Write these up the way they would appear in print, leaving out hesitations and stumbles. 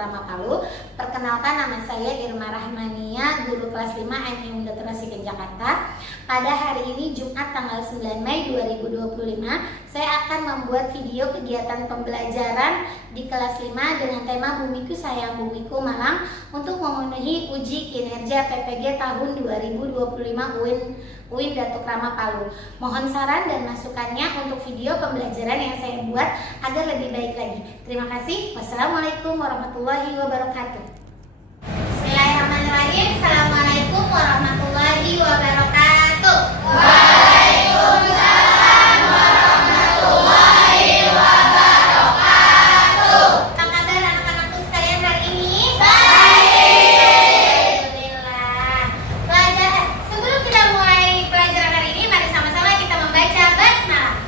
Rama Palu. Perkenalkan, nama saya Irma Rahmania, guru kelas 5 MIM Dr. Rasikin Jakarta. Pada hari ini Jumat tanggal 9 Mei 2025, saya akan membuat video kegiatan pembelajaran di kelas 5 dengan tema Bumiku Sayang Bumiku Malang untuk memenuhi uji kinerja PPG tahun 2025 UIN Datuk Rama Palu. Mohon saran dan masukannya untuk video pembelajaran yang saya buat agar lebih baik lagi. Terima kasih. Wassalamualaikum warahmatullahi wabarakatuh. Bismillahirrahmanirrahim. Assalamualaikum warahmatullahi wabarakatuh. Waalaikumsalam warahmatullahi wabarakatuh. Apa kabar anak-anakku sekalian hari ini? Baik. Alhamdulillah. Sebelum kita mulai pelajaran hari ini, mari sama-sama kita membaca basmalah.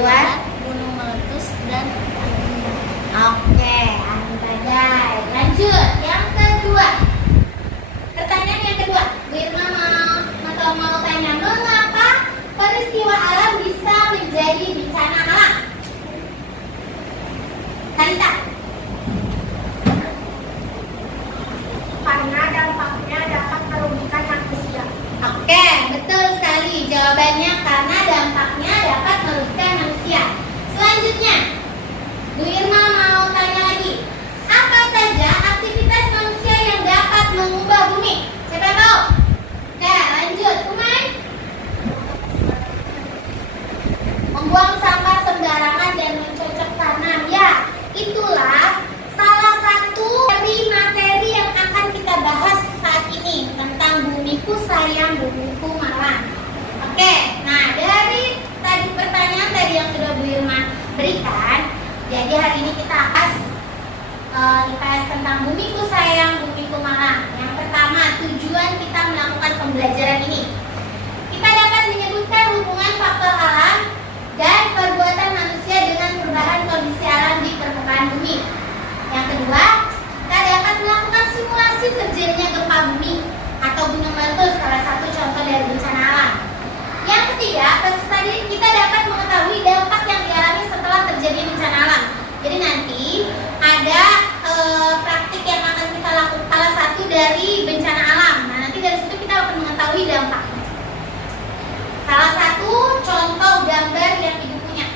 Gunung meletus dan oke, angin badai. Lanjut, yang kedua. Pertanyaan yang kedua, Bu Irma mau tanya, mengapa peristiwa alam bisa menjadi bencana alam? Kalita. Karena dampaknya dapat merugikan manusia. Oke, betul sekali. Jawabannya karena dampaknya dapat merugikan manusia. Selanjutnya, Bu Irma mau tanya lagi. Apa saja aktivitas manusia yang dapat mengubah bumi? Siapa yang tahu? Oke, lanjut. Umay. Membuang sampah sembarangan dan mencocok tanam. Ya, itulah salah satu dari materi yang akan kita bahas saat ini tentang Bumiku Sayang Bumiku Malang. Oke, nah dari tadi pertanyaan tadi yang sudah Bu Irma berikan, jadi hari ini kita akan bahas tentang Bumiku Sayang Bumiku Malang. Yang pertama, tujuan kita melakukan pembelajaran ini. Kita dapat menyebutkan hubungan faktor alam dan perbuatan manusia dengan perubahan kondisi alam di permukaan bumi. Yang kedua, kita dapat melakukan simulasi terjadinya gempa bumi atau gunung meletus, salah satu contoh dari bencana alam. Yang ketiga, tadi kita dapat mengetahui dampak yang dialami setelah terjadi bencana alam. Jadi nanti ada praktik yang akan kita lakukan, salah satu dari bencana alam. Nah, nanti dari situ kita akan mengetahui dampaknya. Salah satu contoh gambar yang Ibu punya.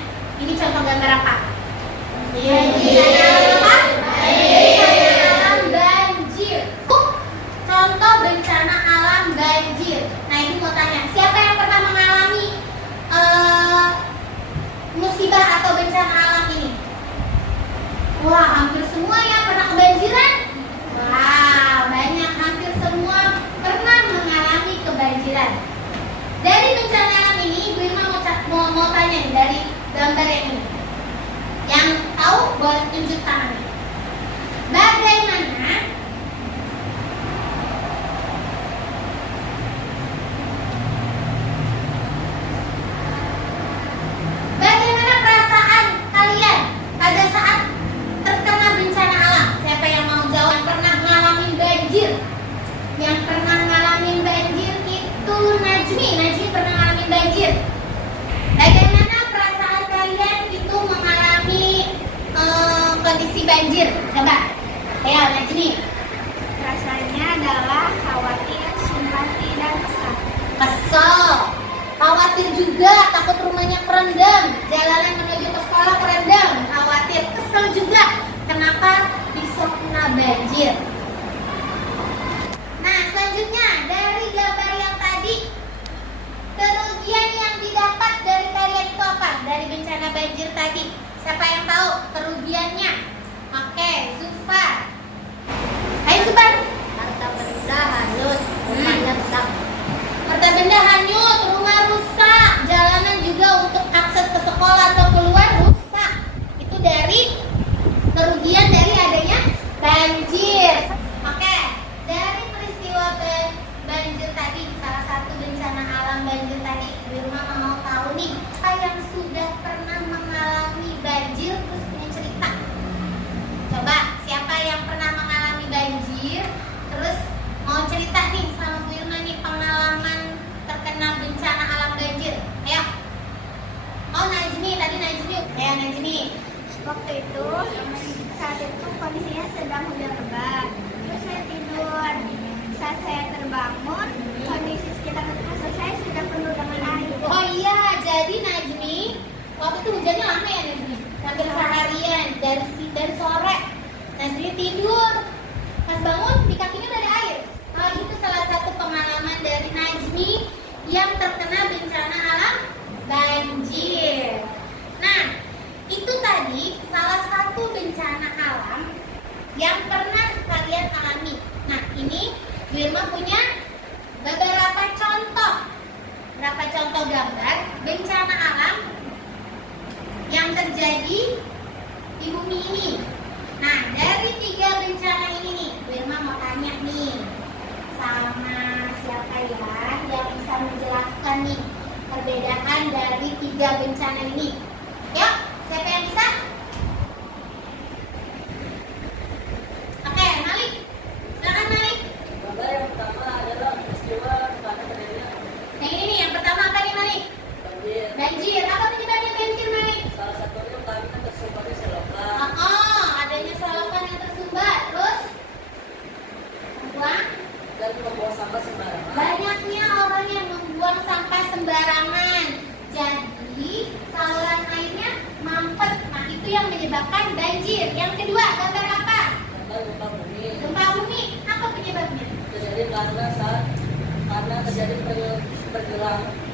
Ini contoh gambar apa? Bencana alam apa? Bencana alam banjir. Contoh bencana alam banjir. Nah, Ibu mau tanya, siapa yang pernah mengalami musibah atau bencana alam ini? Wah, hampir semua yang pernah kebanjiran. Wah, banyak, hampir semua pernah mengalami kebanjiran. Dari bencana alam ini, Ibu Irma mau tanya nih, dari gambar yang ini. Yang tahu boleh tunjuk tangannya. Bagaimana perasaan kalian pada saat terkena bencana alam? Siapa yang mau jawab? Yang pernah ngalamin banjir? Yang pernah ngalamin banjir itu Najmi. Najmi pernah ngalamin banjir. Bagaimana perasaan kalian itu mengalami kondisi banjir? Coba, ayo Najmi. Rasanya adalah khawatir, simpati, dan kesal. Kesel, khawatir juga, takut rumahnya kerendam, jalanan menuju ke sekolah kerendam, khawatir, kesel juga. Kenapa bisa kena banjir? Nah, selanjutnya dari gambar yang tadi, kerugian yang didapat dari kalian itu apa? Dari bencana banjir tadi, siapa yang tahu kerugiannya? Oke, Zulfa. tuh hujannya lama ya Najmi, hampir seharian dari sore. Najmi tidur, pas bangun di kakinya udah ada air. Oh, itu salah satu pengalaman dari Najmi yang terkena bencana alam banjir. Nah, itu tadi salah satu bencana alam yang pernah kalian alami. Nah, ini Wilma punya beberapa contoh gambar bencana alam yang terjadi di bumi ini. Nah, dari 3 bencana ini nih, Wilma mau tanya nih sama siapa ya yang bisa menjelaskan nih perbedaan dari 3 bencana ini. Yuk, siapa yang bisa? Oke, Malik. Silakan Malik. Gambar yang pertama adalah peristiwa karena terjadinya Yang ini nih, yang pertama apa nih Malik? banjir. Banjir. Apa penyebabnya banjir Malik? Salah satunya karena tersumbatnya selokan Adanya selokan yang tersumbat. Terus membuang. dan membuang sampah sembarangan. Banyaknya orang yang membuang sampah sembarangan. Jadi saluran airnya mampet. Nah, itu yang menyebabkan banjir. Yang kedua, gambar apa? Gambar gempa bumi Gempa bumi. Apa penyebabnya? terjadi karena terjadi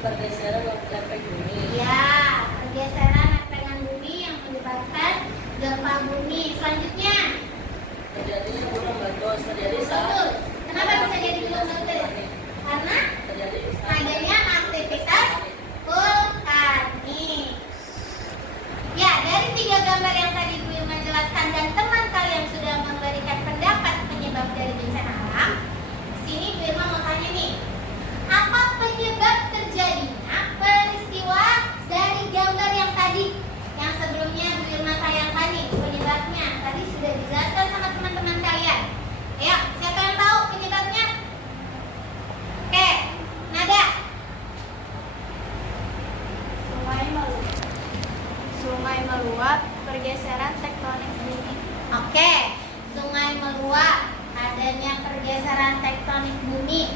pergeseran lempeng bumi. Ya, pergeseran lempengan bumi yang menyebabkan gempa bumi. Selanjutnya, Terjadinya gunung meletus terjadi saat betul. Kenapa bisa jadi gunung meletus? Karena terjadi adanya aktivitas vulkanik. Ya, dari 3 gambar yang tadi Bu Ilma jelaskan dan teman kalian sudah memberikan pendapat penyebab dari bencana alam. Di sini Bu Ilma mau tanya nih, apa penyebab terjadinya peristiwa dari gambar yang tadi? Yang sebelumnya Bu Ilma tayangkan nih penyebabnya. Tadi sudah dijelaskan sama teman-teman kalian. Ayo, siapa yang tahu penyebabnya? Oke, Nada. Sungai meluap, pergeseran tektonik bumi. Oke, sungai meluap, adanya pergeseran tektonik bumi.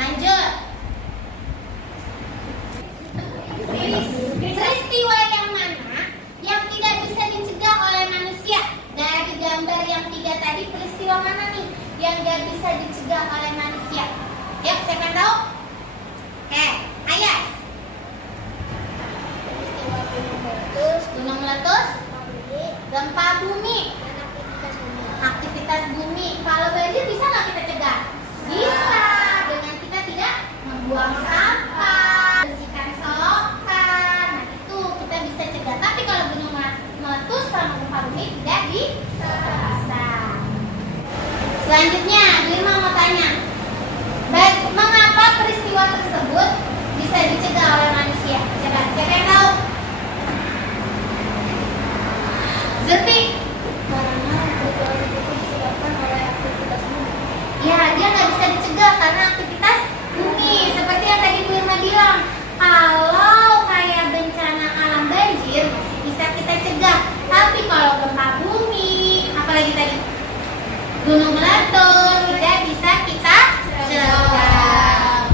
Lanjut. Peristiwa yang mana yang tidak bisa dicegah oleh manusia? Dari gambar yang 3 tadi, peristiwa mana nih yang gak bisa dicegah oleh manusia? Yuk, siapa yang tahu? Oke, Ayas. Peristiwa gunung meletus, Gunung meletus, bumi, gempa bumi, dan aktivitas bumi. aktivitas bumi. Kalau banjir bisa nggak kita cegah? Bisa, dengan kita tidak membuang sampah, bersihkan selokan. Nah, itu kita bisa cegah. Tapi kalau gunung meletus sama gempa bumi tidak bisa. Selanjutnya, Birma mau tanya, mengapa peristiwa tersebut bisa dicegah oleh manusia? Siapa yang tahu? Zulfi. Karena peristiwa itu disebabkan oleh aktivitas bumi. Ya, dia nggak bisa dicegah karena aktivitas bumi. Seperti yang tadi Bu Irma bilang, kalau kayak bencana alam banjir masih bisa kita cegah. Tapi kalau gempa bumi, apalagi tadi gunung meletus, tidak bisa kita cegah.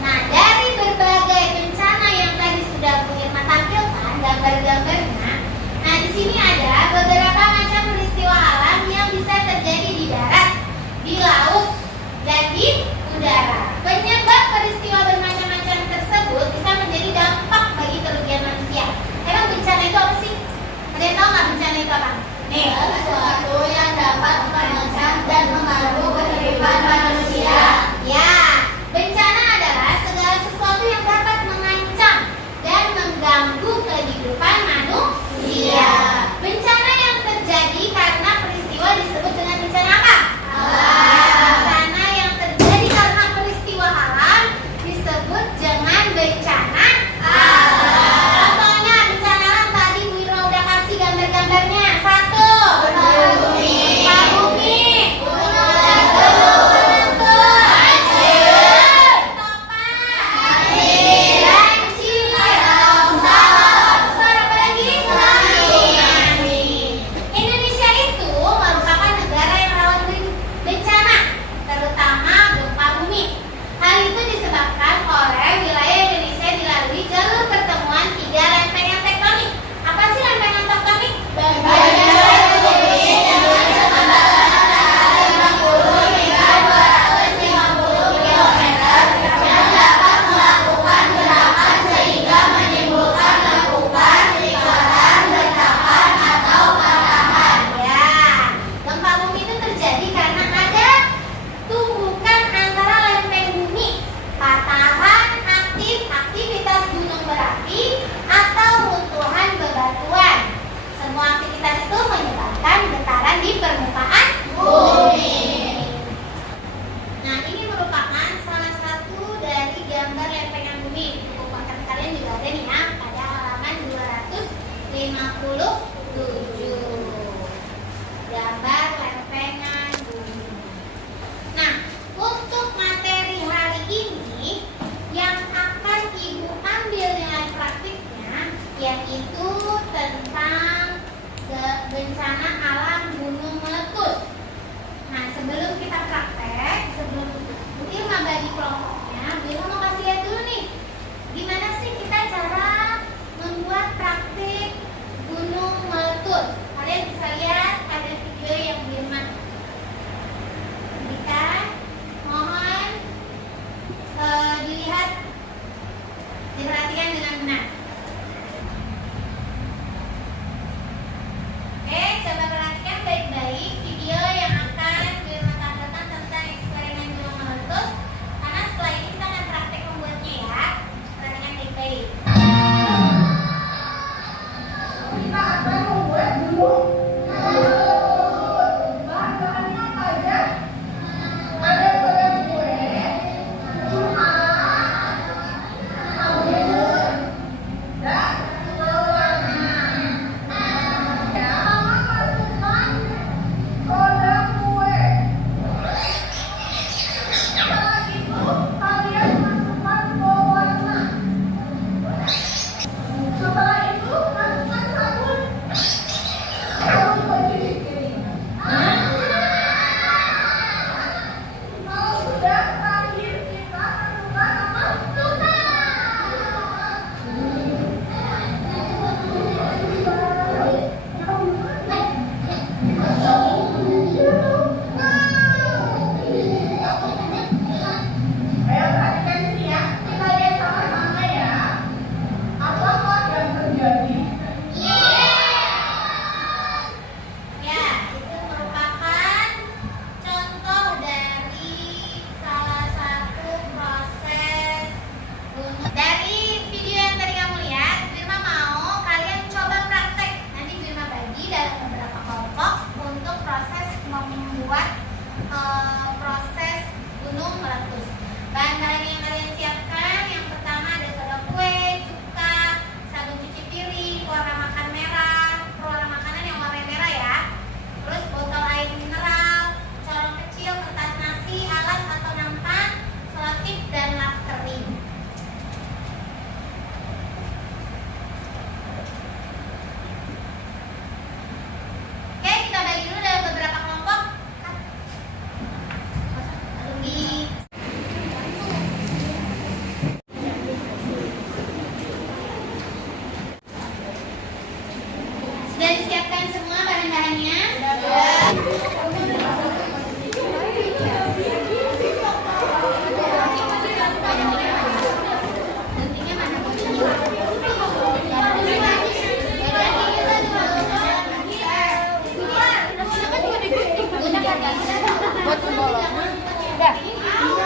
Nah, dari berbagai bencana yang tadi sudah Bu Irma tampilkan gambar-gambarnya, nah di sini ada beberapa macam peristiwa alam yang bisa terjadi di darat, di laut, dan di udara. Penyebab peristiwa bermacam-macam tersebut bisa menjadi dampak bagi kerugian manusia. Emang bencana itu apa sih? Ada yang tahu nggak bencana itu apa? Nih, sesuatu yang dapat mengancam dan mengganggu kehidupan manusia. Ya, bencana adalah segala sesuatu yang dapat mengancam dan mengganggu kehidupan manusia. Bencana yang terjadi karena peristiwa disebut dengan bencana apa? Bencana yang terjadi karena peristiwa alam disebut dengan bencana alam. Contohnya bencana alam tadi Bu Irma udah kasih gambar-gambarnya. 1, gempa bumi, gunung meletus,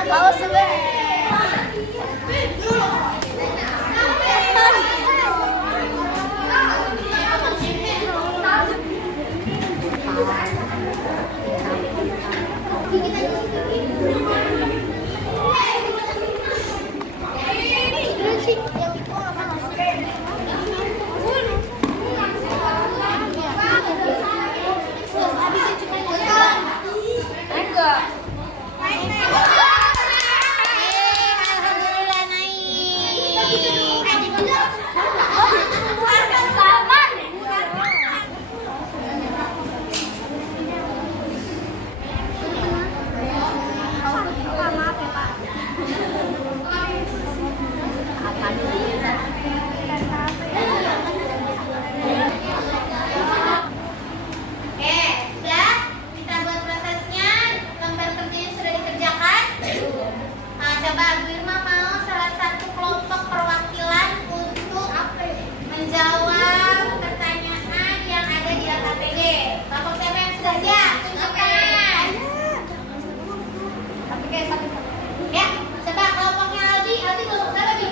Halo sobat. Alhamdulillah naik. Oke, sudah kita buat prosesnya. Lembar kerjanya sudah dikerjakan. Nah, coba Bu Irma mau salah satu kelompok perwakilan untuk menjawab pertanyaan yang ada di LKPD. Kelompok siapa yang sudah siap? Tunjukkan. Ya, coba kelompoknya Aldi. Aldi kelompok berapa, Bi?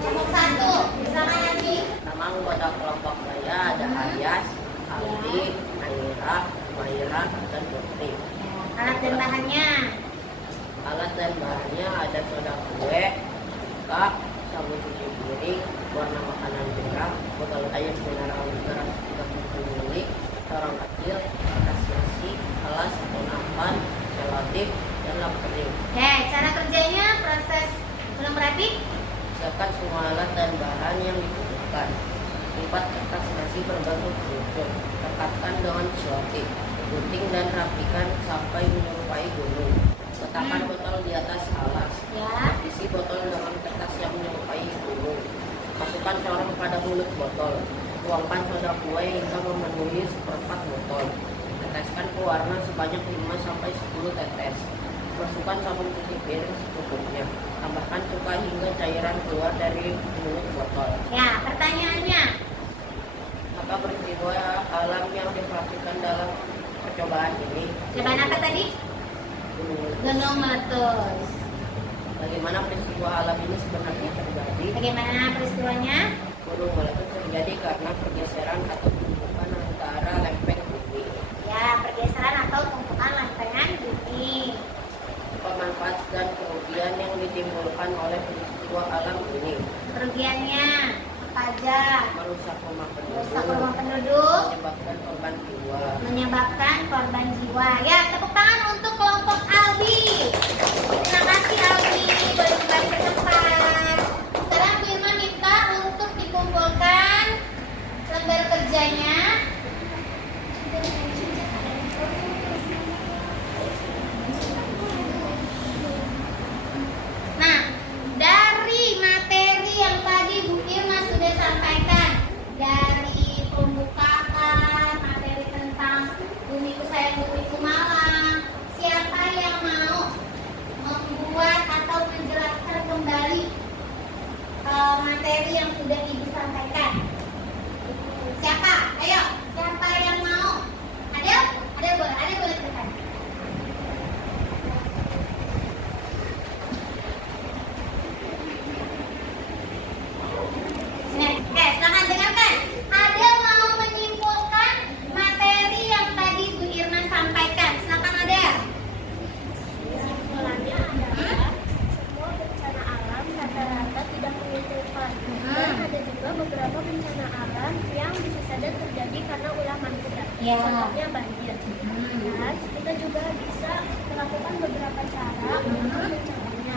Kelompok 1. Bersama Aldi. Nama anggota kelompok saya ada Ayas, Aldi, Naira, Maira, dan Putri. Alat dan bahannya. Alat dan bahannya ada soda kue, kak, sabun cuci piring, warna makanan merah, botol air mineral beras 30 ml, sarang kecil, kertas nasi, alas atau nampan, selotip, dan lap kering. Oke, cara kerjanya proses ulang berapik. Siapkan semua alat dan bahan yang dibutuhkan. Lipat kertas nasi berbentuk kerucut. Rekatkan dengan selotip. Gunting dan rapikan sampai menyerupai gunung. Letakkan botol di atas alas. Ya. Isi botol dengan kertas yang menyerupai gunung. Masukkan corong pada mulut botol. Tuangkan soda kue hingga memenuhi seperempat botol. Teteskan pewarna sebanyak 5-10 tetes. Masukkan sabun cuci piring secukupnya. Tambahkan cuka hingga cairan keluar dari mulut botol. Ya, pertanyaannya. Maka peristiwa alam yang diperhatikan dalam percobaan ini. Cobaan apa tadi? Gunung meletus. Bagaimana peristiwa alam ini sebenarnya terjadi? Bagaimana peristiwanya? Gunung meletus terjadi karena pergeseran atau tumpukan antara lempeng bumi. Ya, pergeseran atau tumpukan lempengan bumi. Manfaat dan kerugian yang ditimbulkan oleh peristiwa alam ini. Kerugiannya apa aja? Merusak rumah Rusak penduduk, rumah penduduk, menyebabkan korban jiwa. menyebabkan korban jiwa. Ya, tepuk tangan untuk kelompok Aldi. Terima kasih Aldi, boleh kembali ke tempat. Sekarang Bu Irma minta untuk dikumpulkan lembar kerjanya. Nah, dari materi yang tadi Bu Irma sudah sampaikan, dari pembukaan materi tentang Bumiku Sayang Bumiku Malang, siapa yang mau membuat atau menjelaskan kembali materi yang sudah Ibu sampaikan? Siapa? Ayo, siapa yang mau? Ada boleh tekan. Oke, silakan dengarkan. Ada mau menyimpulkan materi yang tadi Bu Irma sampaikan? Silakan ada. Kesimpulannya adalah semua bencana alam rata-rata tidak menguntungkan. Dan ada juga beberapa bencana alam yang bisa saja terjadi karena ulah manusia. Ya. Contohnya banjir. Dan kita juga bisa melakukan beberapa cara untuk mencegahnya.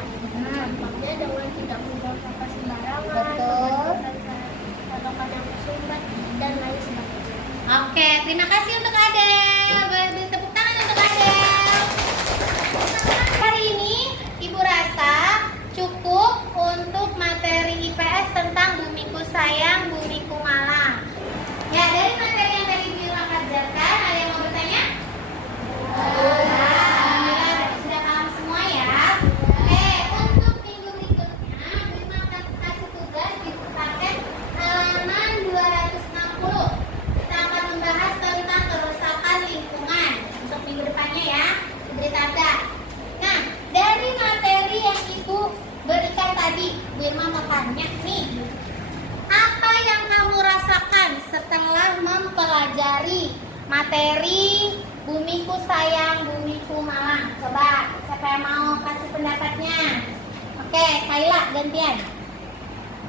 Contohnya dengan tidak membuang sampah sembarangan, Betul. patokan yang bersumber, dan lain sebagainya. Oke, terima kasih untuk Adel. Boleh beri tepuk tangan untuk Adel. Hari ini Ibu rasa cukup untuk materi IPS tentang Bumiku Sayang Bumiku Malang. Ya, dari materi yang tadi Ibu Irma kerjakan, ada yang mau Bu Irma mau tanya nih. Apa yang kamu rasakan setelah mempelajari materi Bumiku Sayang, Bumiku Malang? Coba, siapa yang mau kasih pendapatnya? Oke, Kaila gantian.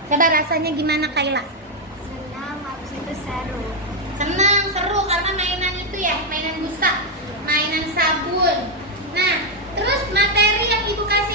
Coba rasanya gimana Kaila? Senang, habis itu seru. Senang, seru karena mainan itu ya, mainan busa, mainan sabun. Nah, terus materi yang Ibu kasih